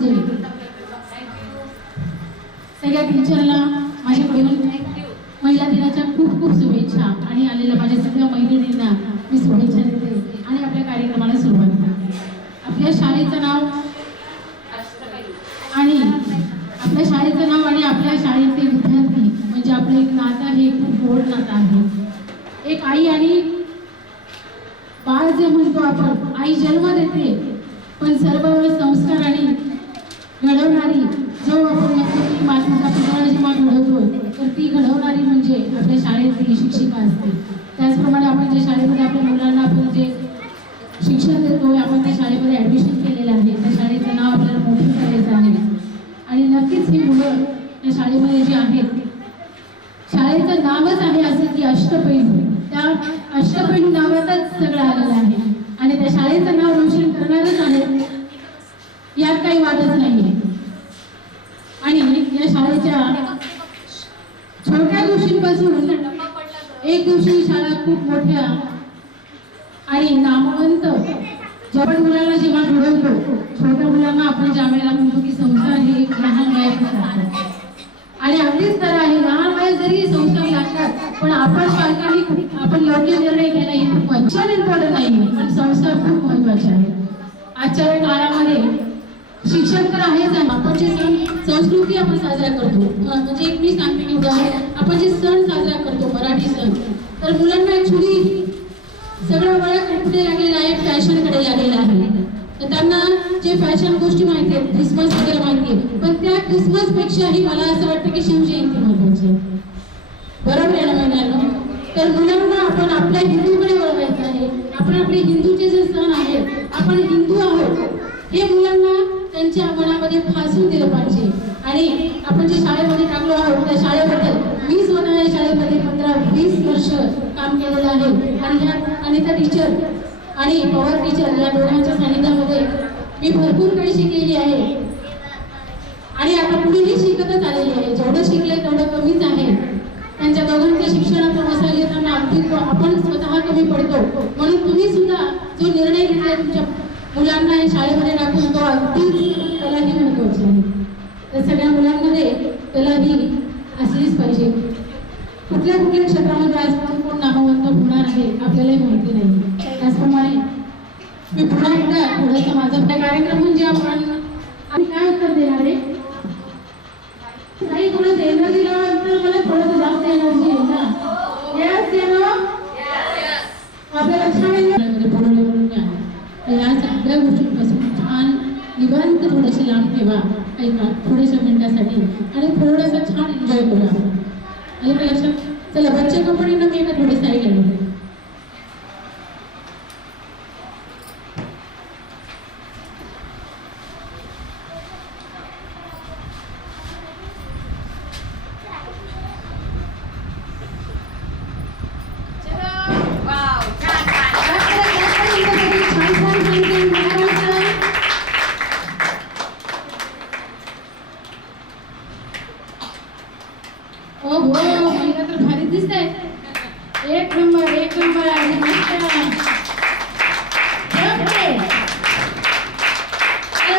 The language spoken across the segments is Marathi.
समजले. सगळ्या टीचरला माझ्याकडून महिला दिनाच्या खूप खूप शुभेच्छा आणि आलेल्या माझ्या सगळ्या मैत्रिणींना मी शुभेच्छा देते आणि आपल्या कार्यक्रमाला सुरुवात करते. आपल्या शाळेचं नाव आणि आपल्या शाळेचं नाव आणि आपल्या शाळेचे विद्यार्थी म्हणजे आपलं एक नातं हे खूप गोड नातं आहे. एक आई आणि बाळ जे म्हणतो आपण, आई जन्म देते पण सर्व संस्कार आणि घडवणारी जो आपण म्हणतो की मातीचा पुतळा जेव्हा घडवतो तर ती घडवणारी म्हणजे आपल्या शाळेतली शिक्षिका असते. त्याचप्रमाणे आपण जे शाळेमध्ये आपल्या मुलांना आपण जे शिक्षण देतो, आपण त्या शाळेमध्ये ॲडमिशन केलेलं आहे, त्या शाळेचं नाव आपल्याला मोठं करायचं आहे. आणि नक्कीच ही मुलं त्या शाळेमध्ये जी आहेत, शाळेचं नावच आहे असं की अष्टपैलू, त्या अष्टपैलू नावातच सगळं आलेलं आहे आणि त्या शाळेचं नाव रोशन करणारच आहे, यात काही वादच नाही. आणि या शाळेच्या छोट्या गोष्टींपासून एक दिवशी शाळा खूप मोठ्या आणि नामवंत आपण मुलांना जेव्हा घडवतो, छोट्या मुलांना आपण ज्या वेळेला म्हणतो की संस्कार हे लहान वयात लागतात आणि अगदीच खरं आहे, लहान वयात जरी संस्कार लागतात पण आपण पालकांनी आपण योग्य निर्णय घ्यायला हे खूप शिक्षण इम्पॉर्टंट नाही पण संस्कार खूप महत्वाचे आहेत. आजच्या काळामध्ये शिक्षण तर आहेच आहे. आपण जे सण संस्कृती आपण साजरा करतो, म्हणजे एक मी सांगते की उदाहरण, आपण जे सण साजरा करतो मराठी सण, तर मुलांना ऍक्च्युली सगळं वळख कुठे लागलेलं आहे, फॅशनकडे लागलेलं आहे. तर त्यांना जे फॅशन गोष्टी माहिती आहेत, क्रिसमस वगैरे माहिती आहे, पण त्या क्रिसमस पेक्षाही मला असं वाटतं की शिवजयंती महत्वाची आहे. बरोबर आहे ना महिन्यानं? तर मुलांना आपण आपल्या हिंदूकडे वळवायचं आहे. आपण आपले हिंदूचे जे सण आहेत, आपण हिंदू आहोत हे मुलांना त्यांच्या मनामध्ये फासून दिलं पाहिजे. आणि आपण जे शाळेमध्ये टाकलो आहोत त्या शाळेबद्दल मी स्वतः या शाळेमध्ये 15-20 वर्ष काम केलेलं आहे आणि ह्या अनिता टीचर आणि पवार टीचर या दोघांच्या सानिध्यामध्ये मी भरपूर काही शिकलेली आहे आणि आता पुढेही शिकतच आलेली आहे. जेवढं शिकले तेवढं कमीच आहे. त्यांच्या दोघांच्या शिक्षणाचा मसाला घेताना अगदी आपण स्वतः कमी पडतो. म्हणून तुम्ही सुद्धा जो निर्णय घेतला तुमच्या मुलांना या शाळेमध्ये टाकून तो अगदीच कलाही महत्वाची आहे. तर सगळ्या मुलांमध्ये कलाही असलीच पाहिजे. कुठल्या कुठल्या क्षेत्रामध्ये आज कोण नामवंत होणार आहे आपल्यालाही माहिती नाही. त्याचप्रमाणे मी पुन्हा एकदा थोडंसं माझा कार्यक्रम म्हणजे आम्ही काय उत्तर देणार आहे, काही थोडंसं एनर्जी दिलं तर मला थोडंसं जास्त एनर्जी आहे ना. यस आपल्या लक्षामध्ये पुरवले म्हणून मी आहे. या सगळ्या गोष्टींपासून छान निवांत थोडेसे लांब ठेवा ऐका थोड्याशा मिनिटासाठी आणि थोडंसं छान एन्जॉय करूया. आणि लक्षात चला बच्चे कंपनीनं मी एका थोडी साईड आहे. हो महिला तर भारी दिसत आहे. एक नंबर आहे.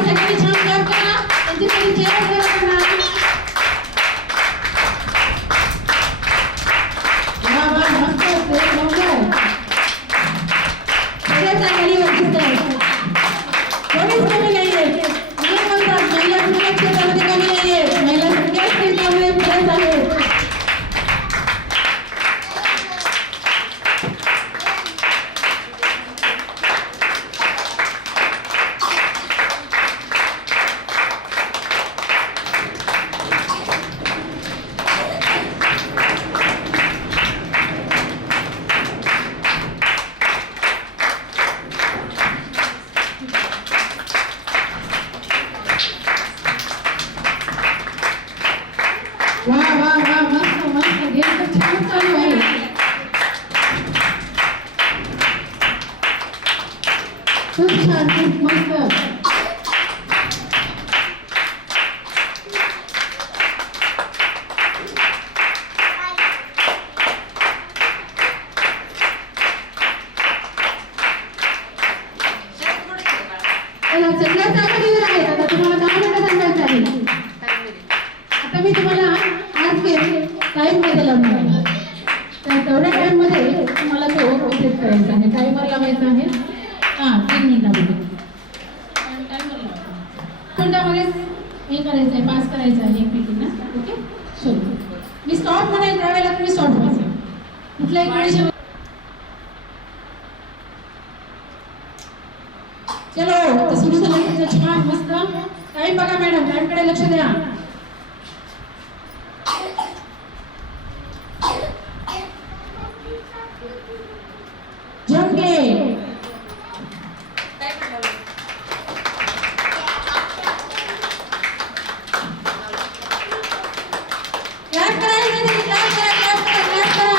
सगळी छान काम करा. त्यांच्यासाठी चेहरा करा. मस्त एक नंबर सगळ्या चांगलीवर दिसत आहे. कोणीच कमी नाही आहे. मला म्हणतात महिला कुठल्या क्षेत्रामध्ये कमी नाही आहे. महिला सगळ्याच क्षेत्रामध्ये पुढेच आहेत. वा मस्त गेम तर छान चालू आहे. खूप छान खूप मस्त. सगळ्या चांगली आहेत. आता तुम्हाला 10 मिनिटं करायचं आहे एकमेकींना. ओके चलो मी स्टॉप म्हणाल त्यावेळेला तुम्ही स्टॉप व्हायचं. कुठल्याही कंडिशन चलो तर सुरू झालं. छान मस्त टाइम बघा मॅडम, टाइम कडे लक्ष द्या. जमके क्लॅप करायचं, क्लॅप करा, क्लॅप करा, क्लॅप करा.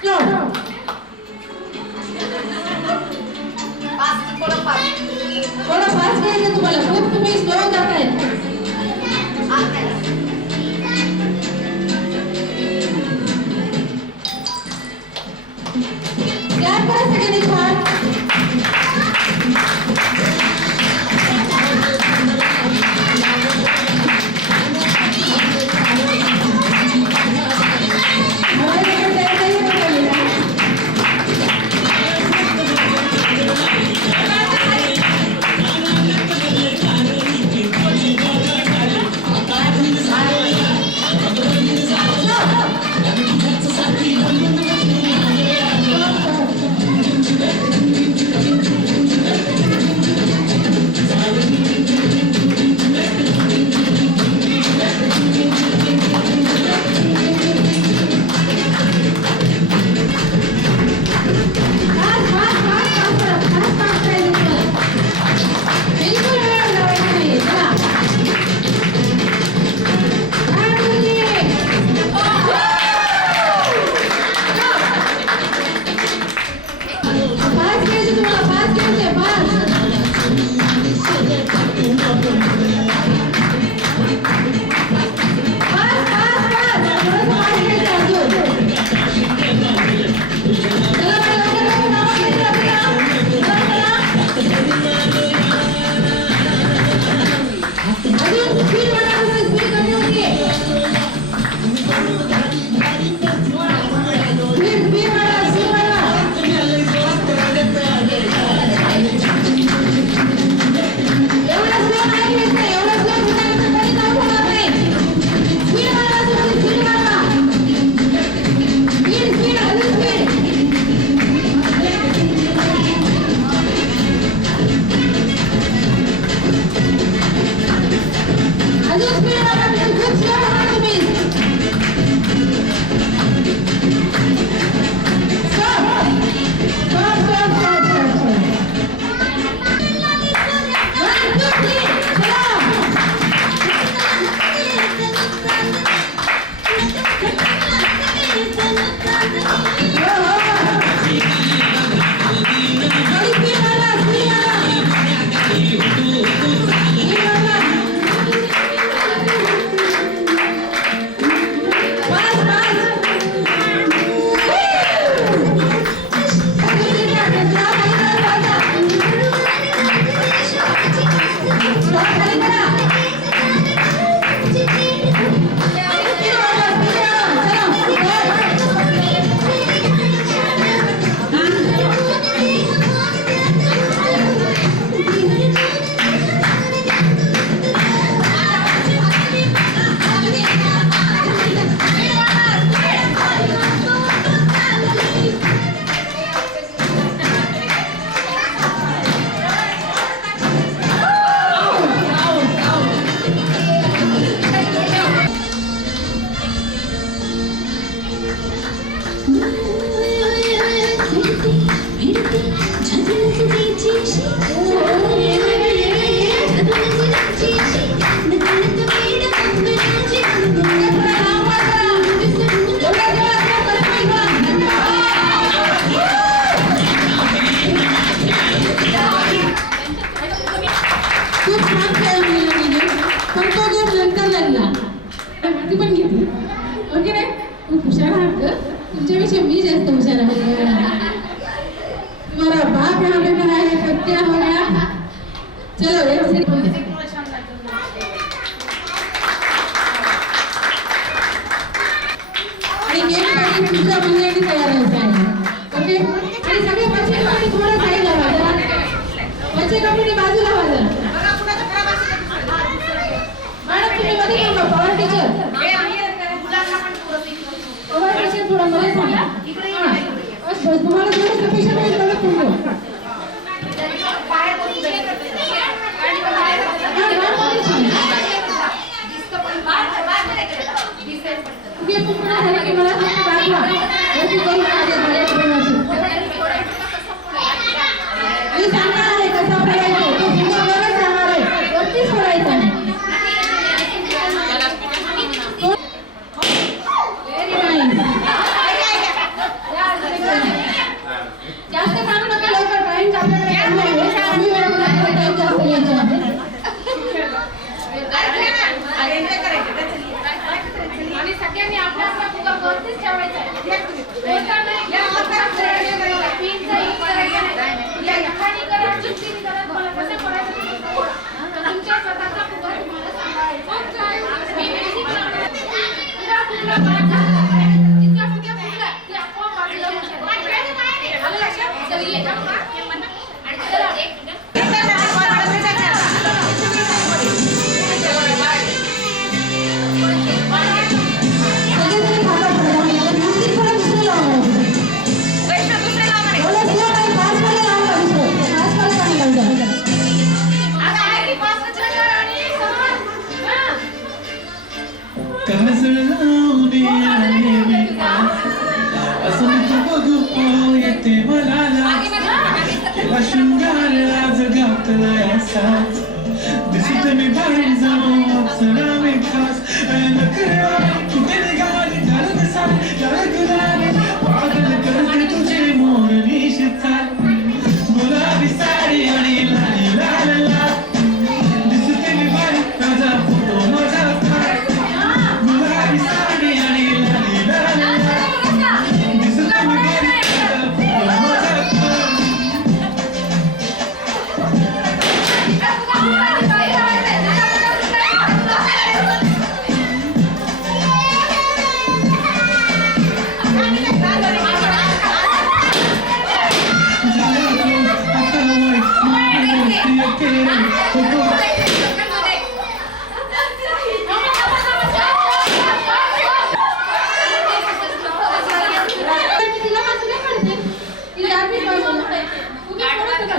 स्टॉप थोडं फास्ट करायचं तुम्हाला, खूप तुम्ही स्लो जाताय. क्लॅप करा सगळ्यांनी छान. तुमच्यापेक्षा मी जास्त हुशार आहे. तुम्हारा बाप यहाँ पे बना है तब क्या हो गया. चलो एक से आणि गेम साठी तुमच्या मंडळी तयार आहे. ओके आणि सगळे बच्चे थोडं वरचे कपडे बाजूला व्हा जरा. मॅडम तुम्ही मध्ये येऊ नका. पवार टीचर थोडं मध्ये सांगा. बस बस तुम्हाला थोडं सफिशियंट होईल मला तुम्ही जास्त सांगू नका लवकर टाइम आपल्याकडे आणि सगळ्यांनी आपला आपला फुगा वरतीच ठेवायचा आहे. तुमच्या स्वतःचा फुगा तुम्हाला सांभाळायचा. शृंगार आज गावतला असाच दिसत मी बाहेर जाऊन अप्सरा मी खास नकरा कुठे निघाली घालत साल जळगणारे पागल करते तुझे मोर निशिचाल गुलाबी साडी आणि लाली लाल लाल दिसते मी बाहेर माझा फोटो माझा गुलाबी साडी आणि लाली लाल लाल दिसते मी बाहेर माझा फोटो माझा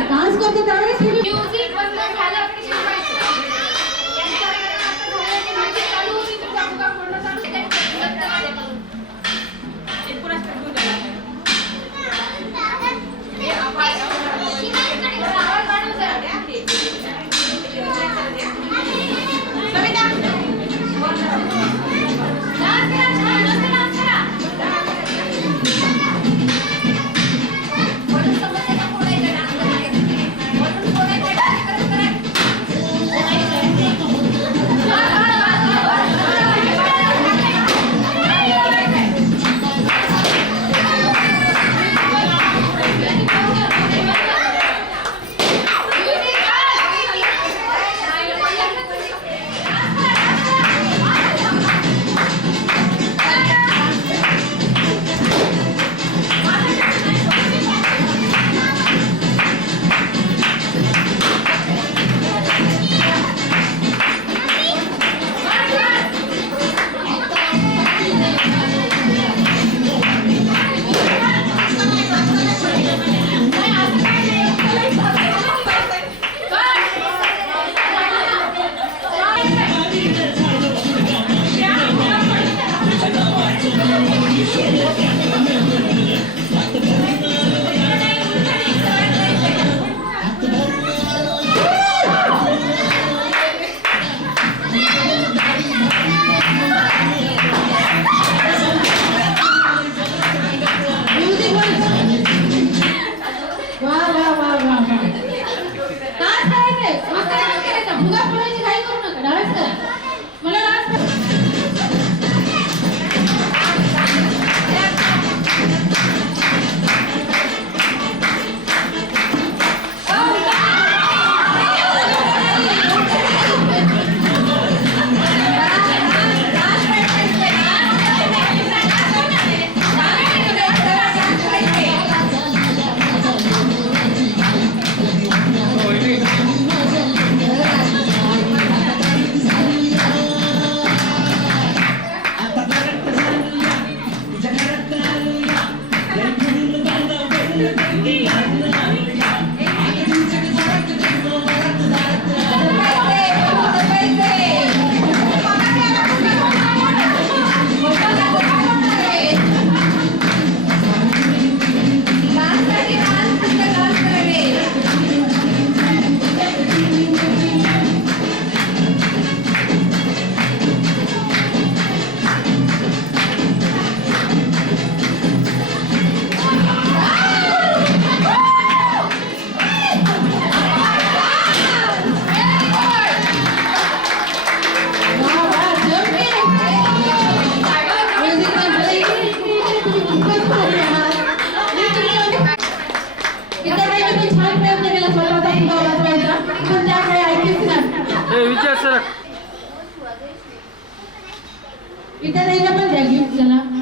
डान्स करतो त्यावेळेस म्युझिक बंद झालं की शिकवायचं. चालू होती तुमचा फुगा पूर्ण चालू विद्याताईला पण द्या गिफ्ट चला.